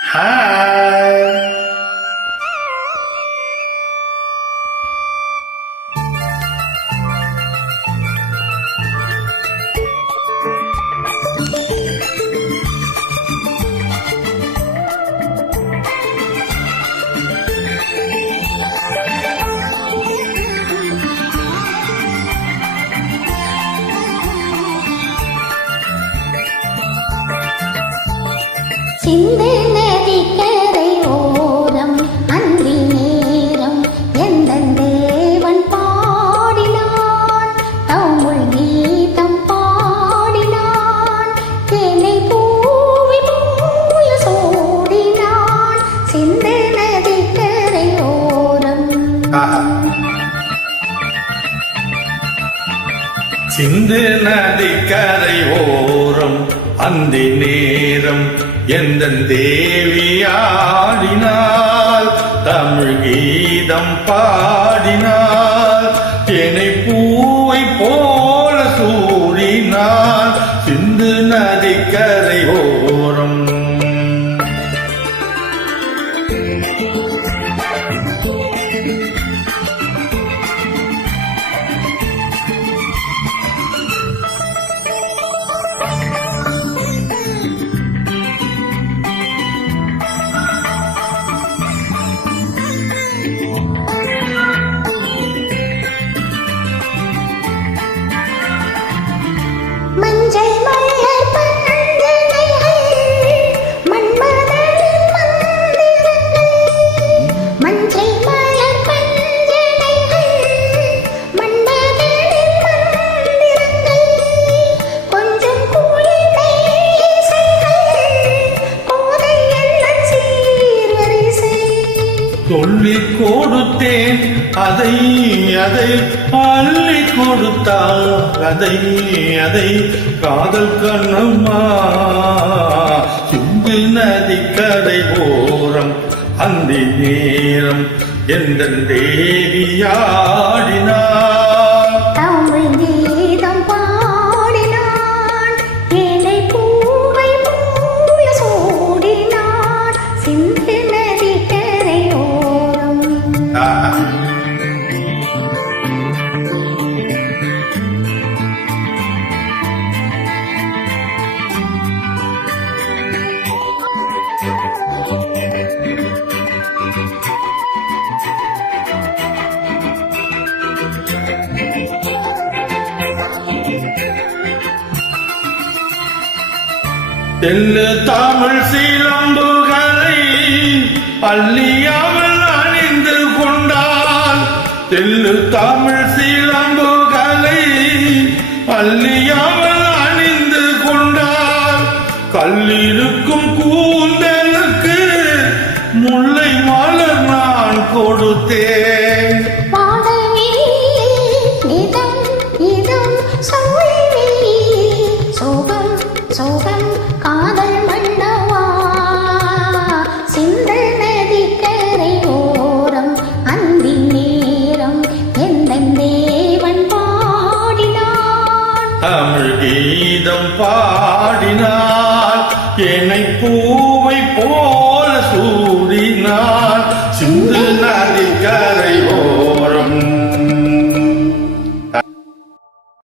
Hi. சிந்து நதிக்கரை ஓரம் அந்தி நேரம் எந்தன் தேவன் பாடினான் தமிழ் கீதம் பாடினான் என்னை பூவி பூய சூடினான் சிந்து நதிக்கரை ஓரம் சிந்து நதிக்கரை ஓரம் அந்தி நேரம் எந்தன் தேவியாடினாள் தமிழ் கீதம் பாடினாள் என்னை பூவை போல சூடினாள் சிந்து நதிக்கரை ஓரம். மஞ்சள் மலர் பந்தனைகள் மன்மதனின் மந்திரங்கள் மஞ்சள் மலர் பந்தனைகள் மன்மதனின் மந்திரங்கள் கொஞ்சம் குளிர்மை இசைகள் கோதை எண்ணச் சீர்வரிசை சொல்லிக் கொடுத்தேன் அதை அதை அள்ளி கொடுத்தாள் அதை அதை காதல் கண்ணம்மா சிந்து நதிக்கரை ஓரம் அந்தி நேரம் எந்தன் தேவியாடினாள் தமிழ் கீதம் பாடினான் ஏழை பூவை பூய சூடினான் சிந்து நதிக்கரை ஓரம். தெல்லு தமிழ் சீலம்புகளை அள்ளியாமல் அணிந்து கொண்டால் தெல்லு தமிழ் சீலம்புகளை அள்ளியாமல் அணிந்து கொண்டால் கல்லிருக்கும் கூந்தலுக்கு முல்லை மலர் நான் கொடுத்தேன் சோகம் காதல் மன்னவா சிந்து நதிக்கரை ஓரம் அந்தி நேரம் எந்தன் தேவன் பாடினான் தமிழ் கீதம் பாடினாள் என்னை பூவை போல சூடினாள் சிந்து நதிக்கரை